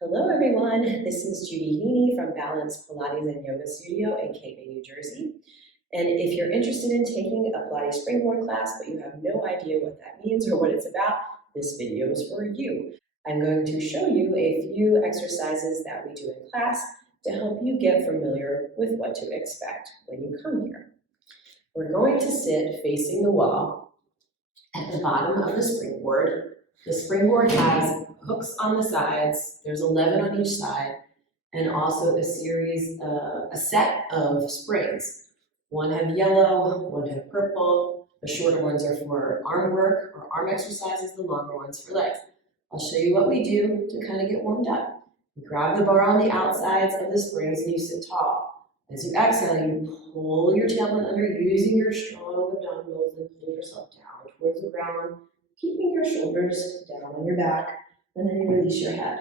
Hello everyone, this is Judy Heaney from Balance Pilates and Yoga Studio in Cape May, New Jersey. And if you're interested in taking a Pilates Springboard class but you have no idea what that means or what it's about, this video is for you. I'm going to show you a few exercises that we do in class to help you get familiar with what to expect when you come here. We're going to sit facing the wall at the bottom of the springboard. The springboard has hooks on the sides, there's 11 on each side, and also a set of springs. One have yellow, one have purple. The shorter ones are for arm work or arm exercises, the longer ones for legs. I'll show you what we do to kind of get warmed up. You grab the bar on the outsides of the springs and you sit tall. As you exhale, you pull your tailbone under using your strong abdominals and pull yourself down towards the ground, keeping your shoulders down on your back, and then you release your head.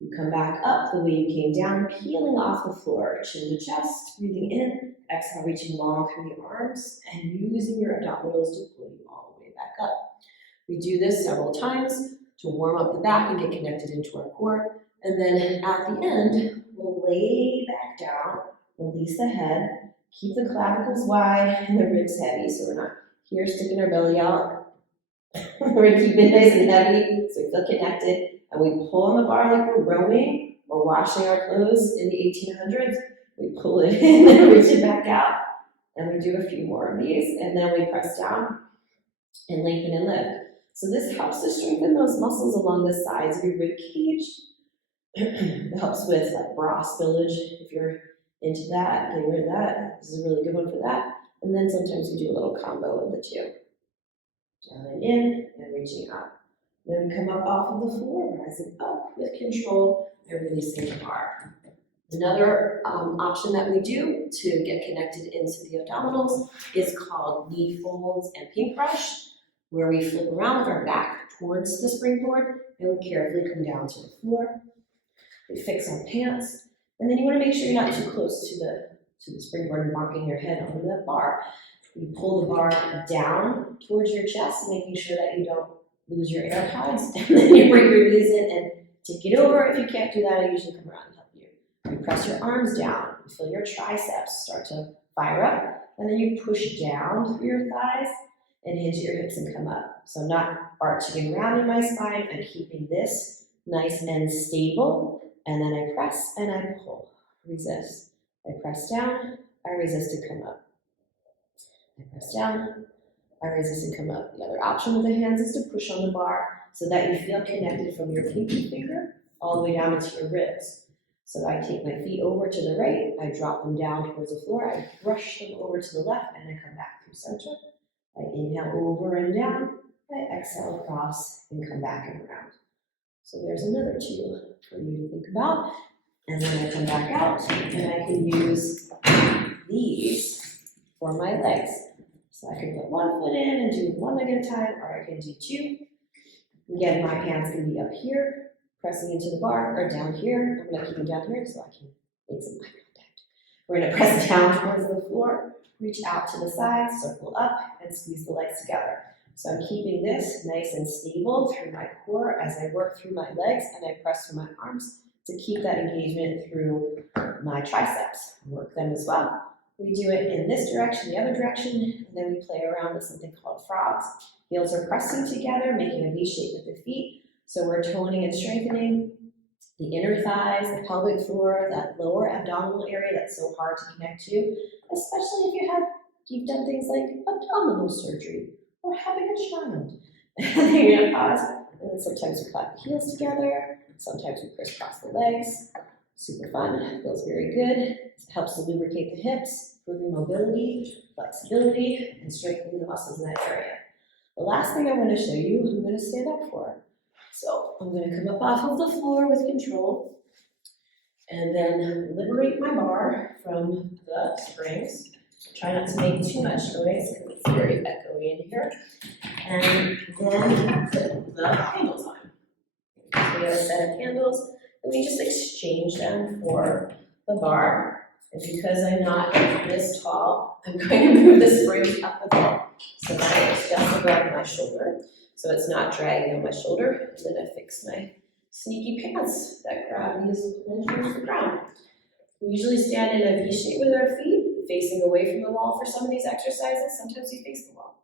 You come back up the way you came down, peeling off the floor, chin to chest, breathing in, exhale, reaching long through the arms, and using your abdominals to pull you all the way back up. We do this several times to warm up the back and get connected into our core, and then at the end, we'll lay back down, release the head, keep the clavicles wide and the ribs heavy, so we're not here sticking our belly out. We're keeping it nice and heavy so we feel connected, and we pull on the bar like we're rowing or washing our clothes in the 1800s. We pull it in and reach it back out, and we do a few more of these, and then we press down and lengthen and lift. So this helps to strengthen those muscles along the sides of your rib cage. It helps with like bra spillage if you're into that, getting rid of that. This is a really good one for that. And then sometimes we do a little combo of the two. Down and in, and reaching up. Then we come up off of the floor, rising up with control, and releasing the bar. Another option that we do to get connected into the abdominals is called knee folds and paintbrush, where we flip around with our back towards the springboard, and we carefully come down to the floor. We fix our pants, and then you want to make sure you're not too close to the springboard and bonking your head onto that bar. You pull the bar down towards your chest, making sure that you don't lose your air pods, and then you bring your knees in and take it over. If you can't do that, I usually come around and help you. You press your arms down, you feel your triceps start to fire up, and then you push down through your thighs and hinge your hips and come up. So I'm not arching around in my spine, I'm keeping this nice and stable, and then I press and I pull, resist. I press down, I resist to come up. I press down, I resist and come up. The other option with the hands is to push on the bar so that you feel connected from your pinky finger all the way down into your ribs. So I take my feet over to the right, I drop them down towards the floor, I brush them over to the left, and I come back through center. I inhale over and down, I exhale across and come back and around. So there's another two for you to think about. And then I come back out, and I can use these for my legs. So I can put one foot in and do one leg at a time, or I can do two. Again, my hands can be up here, pressing into the bar, or down here. I'm gonna keep them down here so I can make some eye contact. We're gonna press down towards the floor, reach out to the side, circle up, and squeeze the legs together. So I'm keeping this nice and stable through my core as I work through my legs and I press through my arms to keep that engagement through my triceps. Work them as well. We do it in this direction, the other direction, and then we play around with something called frogs. Heels are pressing together, making a V shape with the feet. So we're toning and strengthening the inner thighs, the pelvic floor, that lower abdominal area that's so hard to connect to, especially if you've done things like abdominal surgery or having a child. You're gonna pause, and then sometimes we clap the heels together, sometimes we crisscross the legs. Super fun, feels very good. It helps to lubricate the hips, improving mobility, flexibility, and strengthening the muscles in that area. The last thing I want to show you, I'm going to stand up for. So I'm going to come up off of the floor with control, and then liberate my bar from the springs. Try not to make too much noise because it's very echoey in here. And then put the handles on. So we have a set of handles. And we just exchange them for the bar. And because I'm not this tall, I'm going to move the springs up a bit. So now it's just above my shoulder. So it's not dragging on my shoulder. And then I fix my sneaky pants that gravity is pulling towards the ground. We usually stand in a V shape with our feet, facing away from the wall for some of these exercises. Sometimes we face the wall.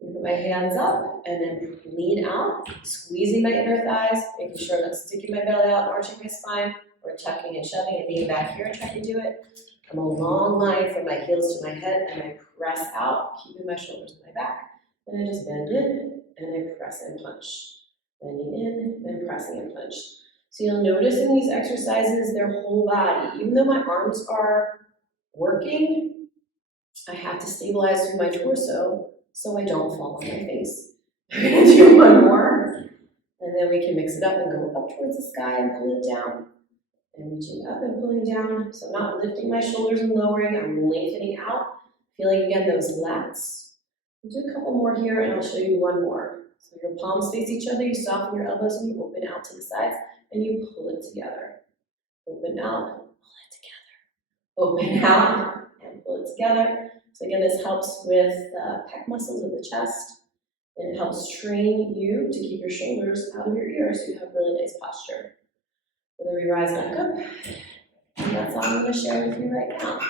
I'm put my hands up and then lean out, squeezing my inner thighs, making sure I'm not sticking my belly out and arching my spine, or tucking and shoving and being back here and trying to do it. I'm a long line from my heels to my head, and I press out, keeping my shoulders on my back. And I just bend in, and I press and punch. Bending in, and pressing and punch. So you'll notice in these exercises, their whole body, even though my arms are working, I have to stabilize through my torso so I don't fall on my face. I'm gonna do one more, and then we can mix it up and go up towards the sky and pull it down. And reaching up and pulling down, so I'm not lifting my shoulders and lowering, I'm lengthening out, feeling again those lats. We'll do a couple more here and I'll show you one more. So your palms face each other, you soften your elbows and you open out to the sides and you pull it together. Open out, pull it together. Open out and pull it together. So again, this helps with the pec muscles of the chest, and it helps train you to keep your shoulders out of your ears so you have really nice posture. And then we rise back up, and that's all I'm going to share with you right now.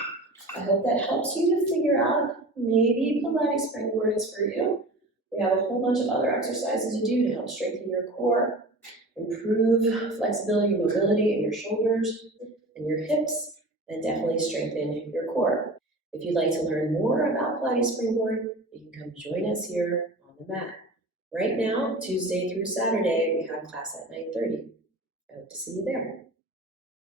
I hope that helps you to figure out maybe Pilates Springboard is for you. We have a whole bunch of other exercises to do to help strengthen your core, improve flexibility and mobility in your shoulders and your hips, and definitely strengthen your core. If you'd like to learn more about Pilates Springboard, you can come join us here on the mat. Right now, Tuesday through Saturday, we have class at 9:30. I hope to see you there.